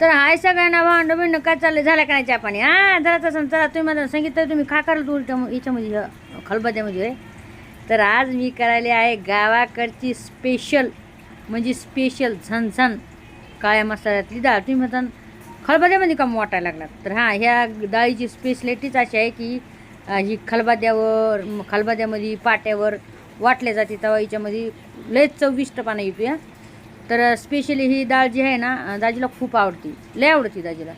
तर हाय सगळ्यांना भांड बिंड काय चाललं झालं का नाही चहा पाणी? हां जरा तसं. चला तुम्ही मला सांगितलं तुम्ही खा कराल तू याच्यामध्ये अं, खलबत्यामध्ये तर आज मी करायला आहे गावाकडची स्पेशल म्हणजे स्पेशल झणझण काळ्या मसाल्यातली डाळ. तुम्ही म्हणता खलबद्यामध्ये कम वाटायला लागलात तर हां ह्या डाळीची स्पेशलिटीच अशी आहे की ही खलबाद्यावर खलबाद्यामध्ये पाट्यावर वाटल्या जाते तेव्हा याच्यामध्ये लयच चविष्टपणा येतो या तर स्पेशली ही डाळ जी आहे ना दाजीला खूप आवडती. लय आवडती दाजीला.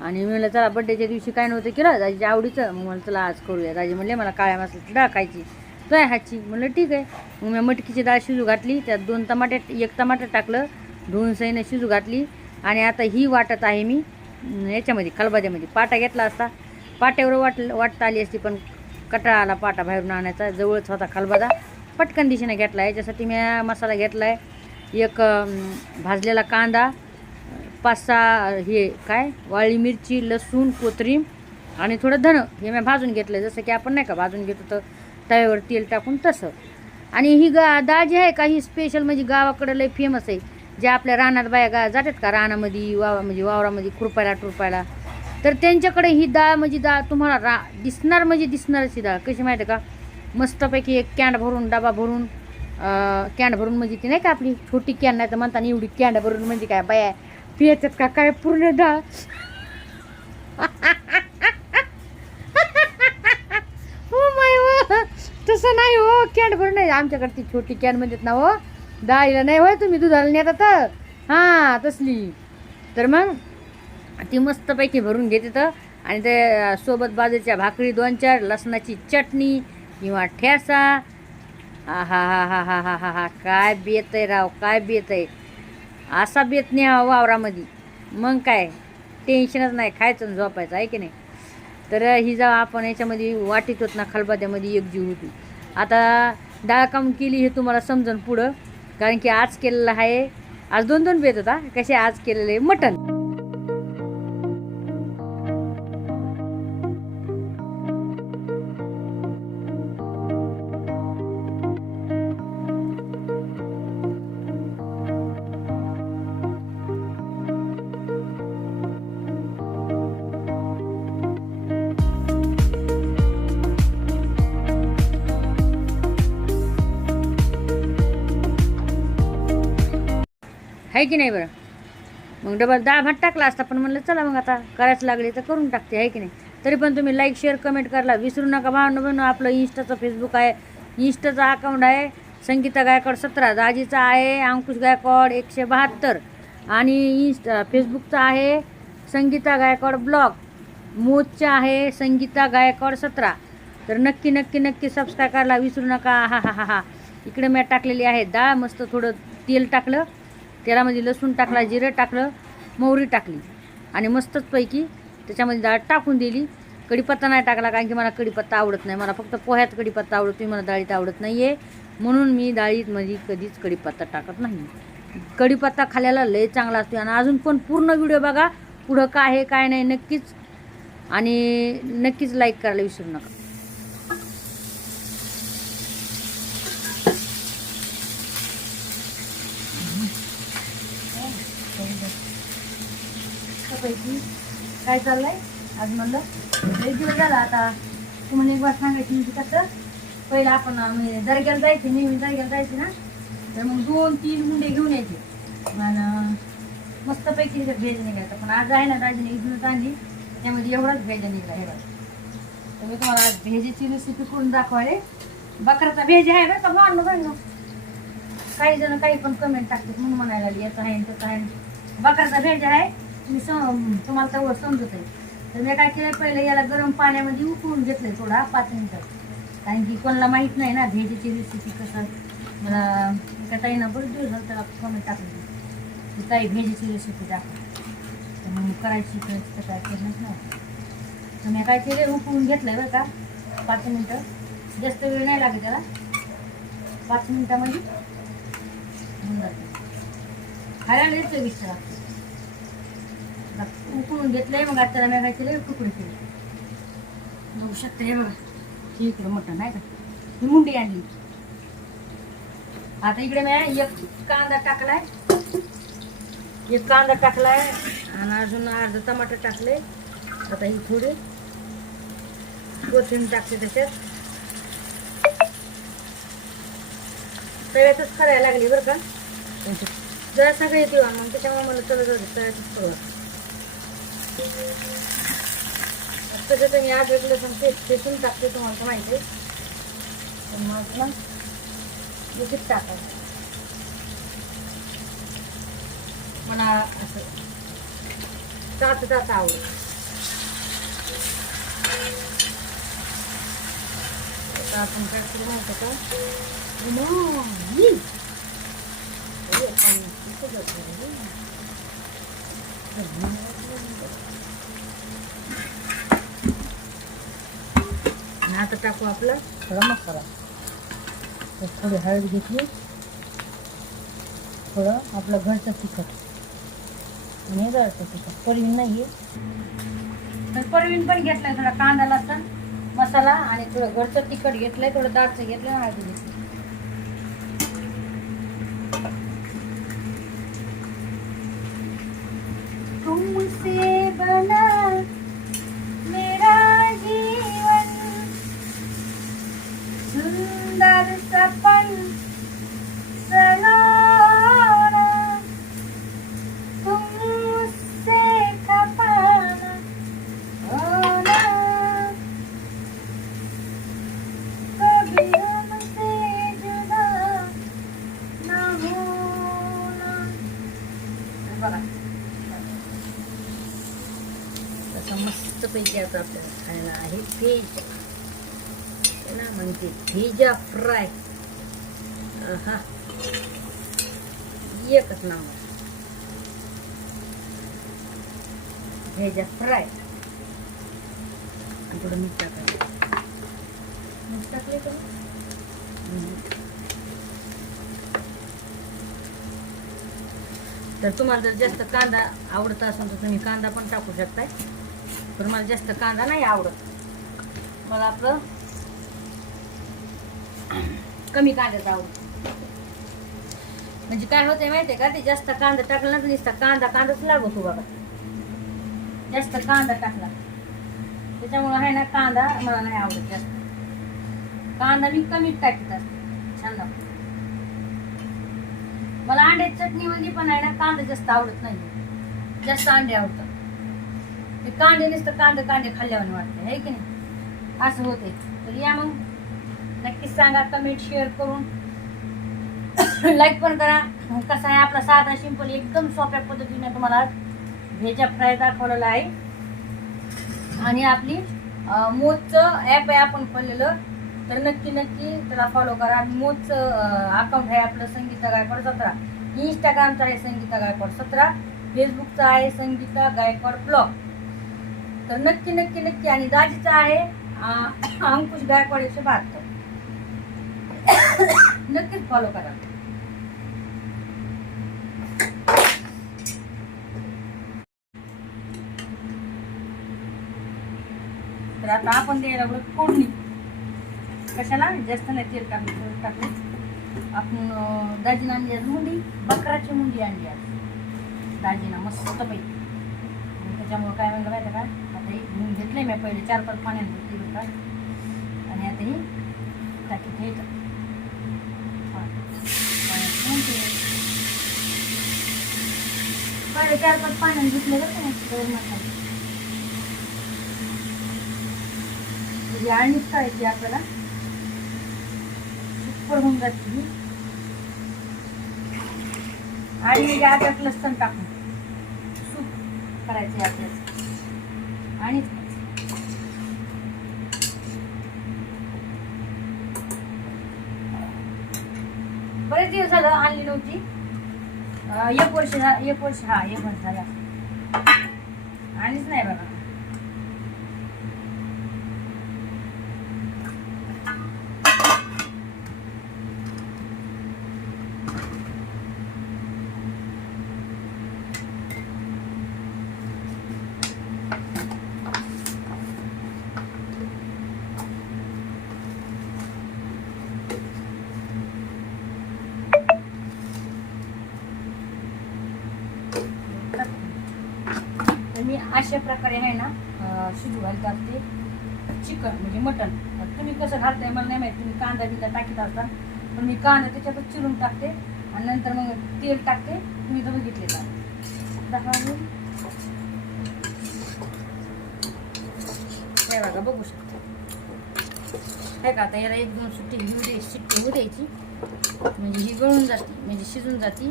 आणि मी म्हणलं चला बड्डेच्या दिवशी काय नव्हतं केलं दाजीच्या आवडीचं. मग म्हणलं चला आज करूया. दाजी म्हणले मला काळ्या मसाल्याची डाळ खायची. तो आहे हाची म्हणलं ठीक आहे. मग मी मटकीची डाळ शिजू घातली त्यात दोन टमाटे एक टमाटर टाकलं धुवून सईनं शिजू घातली. आणि आता ही वाटत आहे मी याच्यामध्ये कलबाद्यामध्ये पाटा घेतला असता. पाट्यावर वाट वाटता आली असती पण कटाळा आला पाटा बाहेरून आणायचा. जवळच होता खलबदा पटकन दिशेनं घेतला याच्यासाठी मी मसाला घेतला आहे एक भाजलेला कांदा पाच सहा हे काय? वाळी मिरची लसूण कोथरीम आणि थोडं धनं हे मी भाजून घेतलं जसं की आपण नाही का भाजून घेतो तर तव्यावर तेल टाकून तसं. आणि ही गा डाळ जी आहे का ही स्पेशल म्हणजे गावाकडं लय फेमस आहे. जे आपल्या रानात बाया गा जातात का रानामध्ये वावा म्हणजे वावरामध्ये खुरपायला टुरपायला. तर त्यांच्याकडे ही डाळ म्हणजे डाळ तुम्हाला रा दिसणार म्हणजे दिसणारच ही डाळ कशी माहिती आहे का? मस्तपैकी एक कॅन्ड भरून डबा भरून कॅन्ड भरून म्हणजे ती नाही का आपली छोटी कॅन नाही तर म्हणताना एवढी कॅन्ड भरून म्हणजे काय बाया पियाच्यात का काय पूर्ण डाळ? हो माय हो तसं नाही हो कॅन भरून नाही. आमच्याकडे ती छोटी कॅन म्हणतात ना हो डाळीला नाही होय तुम्ही दुधाला नेता तर. हां तसली. तर मग ती मस्तपैकी भरून घेते तर. आणि ते सोबत बाजूच्या भाकरी दोन चार लसणाची चटणी किंवा ठेसा हा हा हा हा हा हा हा काय बेत आहे राव काय बेत आहे? असा बेत नाही हवा वावरामध्ये. मग काय? टेन्शनच नाही खायचं आणि झोपायचं आहे की नाही? तर ही जाऊ आपण याच्यामध्ये वाटीत होत ना खलबाद्यामध्ये एक जीव होती. आता डाळकाम केली हे तुम्हाला समजून पुढं. कारण की आज केलेलं आहे आज दोन दोन बेत होता. कसे आज केलेलं? आहे मटण. आहे की नाही बरं? मग डबल दहा भात टाकला असता पण म्हणलं चला मग आता करायचं लागली तर करून टाकते आहे की नाही? तरी पण तुम्ही लाईक शेअर कमेंट करायला विसरू नका. भावनं बनव आपलं इंस्टाचं फेसबुक आहे. इंस्टाचं अकाउंट आहे. संगीता गायकवाड सतरा दाजीचा आहे. अंकुश गायकवाड एकशे बहात्तर. आणि इंस्टा फेसबुकचं आहे संगीता गायकवाड ब्लॉग मोजचं आहे संगीता गायकवाड सतरा. तर नक्की नक्की नक्की सबस्क्राईब करायला विसरू नका. हा हा हा हा. इकडे मी टाकलेली आहे. डाळ मस्त थोडं तेल टाकलं. तेलामध्ये लसूण टाकला जिरं टाकलं मोहरी टाकली. आणि मस्तच पैकी त्याच्यामध्ये डाळ टाकून दिली. कढीपत्ता नाही टाकला कारण की मला कढीपत्ता आवडत नाही. मला फक्त पोह्यात कढीपत्ता आवडतो मला डाळीत आवडत नाही आहे म्हणून मी डाळीमध्ये कधीच कढीपत्ता टाकत नाही. कढीपत्ता खाल्ल्याला लय चांगला असतो. आणि अजून पण पूर्ण व्हिडिओ बघा पुढं काय आहे काय नाही नक्कीच. आणि नक्कीच लाईक करायला विसरू नका पैकी काय चाललंय? आज म्हणलं एक दिवस झाला आता. तुम्हाला एक बार सांगायची म्हणजे कसं पहिलं आपण दर्ग्याला जायचे नेहमी दर्ग्याला जायचे ना. तर मग दोन तीन मुंडे घेऊन यायचे. आणि मस्तपैकी त्याच्यात भेज निघायचं. पण आज आहे ना दाजीने इथूनच आणली त्यामध्ये एवढाच भेज निघाला हे बघा. तर मी तुम्हाला आज भेजेची रेसिपी करून दाखवायले. बकराचा भेज आहे बरं का भांडणं बघ काही जण काही पण कमेंट टाकतात म्हणून म्हणायला याचं आहे त्याचं आहे. बकराचा भेज आहे. मी सम तुम्हाला तेवढं समजत आहे तर मी काय केलं पहिलं याला गरम पाण्यामध्ये उकळून घेतलं थोडा पाच मिनटं. कारण की कोणाला माहीत नाही ना भेजेची रेसिपी कसं. मला एका ताईनं बरं दिवस झालं त्याला कमेंट टाकली की ताई भेजीची रेसिपी दाखव. तर मग करायची करायची तर काय केलंच नाही. तर मी काय केलं उकळून घेतलं बरं का पाच मिनटं. जास्त वेळ नाही लागेल त्याला. पाच मिनटामध्ये होऊन जाते. खायला लई चविष्ट लागते उकळून घेतलंय मग आता मी काय केलं तुकडे केले. जाऊ शकता हे बघा. हे मटण नाही का? ही मुंडी आणली. आता इकडे मी एक कांदा टाकलाय. एक कांदा टाकलाय आणि अजून अर्ध टमाटर टाकले. आता ही थोडी कोथिंबीर टाकते त्याच्यात. तव्यातच करायला लागली बरं का? जरा सगळं येते मग त्याच्यामुळे मला चला जाऊ तव्यातच करू तसं मी आज वेगळं सांगते ठेचून टाकते तुम्हाला माहिती आहे? मग ना लगेच टाकायचं. मला असं जात जात आवडत. आता आपण काय करू माहिती का? पाणी आणि आता टाकू आपला थोडा मसाला. थोडी हळद घेतली. थोडं आपलं घरचं तिखट. आणि घरचं तिखट. परवीन नाही तर परवीन पण घेतलाय थोडा कांदा लसण मसाला आणि थोडं घरचं तिखट घेतलंय थोडं दाटचं घेतलं हळद घेतली तुमसे बना मस्तपैकी आता आपल्याला खायला आहे. फिश त्याला म्हणते फिजा फ्राय हा एकच नाव भेजा फ्राय आणि थोडं मीठ टाकायचं. मीठ टाकले का तर तुम्हाला जर जास्त कांदा आवडत असेल तर तुम्ही कांदा पण टाकू शकताय. पण मला जास्त कांदा नाही आवडत. मला आपलं कमी कांद्यात आवडत. म्हणजे काय होतंय माहितीये का? ते जास्त कांदा टाकला ना तर नुसता कांदा कांदाच लागतो बघा. जास्त कांदा टाकला. त्याच्यामुळे आहे ना कांदा मला नाही आवडत जास्त. कांदा मी कमीच टाकीत असते. छान लागतो. मला अंड्याची चटणीमध्ये म्हणजे पण आहे ना कांदा जास्त आवडत नाही. जास्त अंडे आवडतात. ते कांदे नुसतं कांदे कांदे खाल्ल्यावर वाटते आहे की नाही? असं होते तर या मग. नक्कीच सांगा कमेंट शेअर करून. लाईक पण करा. कसं कसा आहे आपला साधा सिंपल एकदम सोप्या पद्धतीने तुम्हाला भेजा फ्राय दाखवलेला आहे. आणि आपली मोजचं ॲप आहे आपण खोललेलं. तर नक्की नक्की त्याला फॉलो करा. मोजचं अकाउंट आहे आपलं संगीता गायकवाड सतरा. इंस्टाग्रामचं आहे संगीता गायकवाड सतरा. फेसबुकचं आहे संगीता गायकवाड ब्लॉग तर नक्की नक्की नक्की. आणि दाजीचा आहे अंकुश गायकवाड एकशे बहात्तर. नक्कीच फॉलो करा. तर आता आपण द्यायला लागलो फोडणी. कशाला? जास्त नाही तेल टाकून थोडं टाकलं आपण दाजीना आणली आज मुंडी बकराची मुंडी आणली आज. दाजीना मस्त पैकी त्याच्यामुळं काय म्हणलं माहिती का? आता हे धुवून मी पहिले. चार पाच पाण्यात घेतली होता आणि आता हे टाकी घ्यायचं पहिले चार पाच पाण्यात घेतले जातं गरम मस्त दोन मसाले आणीच करायची आपल्याला? सुपर होऊन जाते ही. आणि म्हणजे आता लसण टाकून. सूप करायचे आपल्याला. आणि बरेच दिवस झालं आणली नव्हती. एक वर्ष एक वर्ष हा एक वर्ष झाला. आणलीच नाही बघा अशा प्रकारे आहे ना शिजू घालतात ते चिकन म्हणजे मटन. तुम्ही कसं घालताय मला नाही माहिती तुम्ही कांदा बिंदा टाकीत असता पण मी कांदा त्याच्यातच चिरून टाकते आणि नंतर मग तेल टाकते तुम्ही तर बघितले का? हे बघा बघू शकता. काय का आता याला एक दोन सुट्टी घेऊ द्यायची शिट्टी होऊ द्यायची. म्हणजे ही गळून जाते म्हणजे शिजून जाते.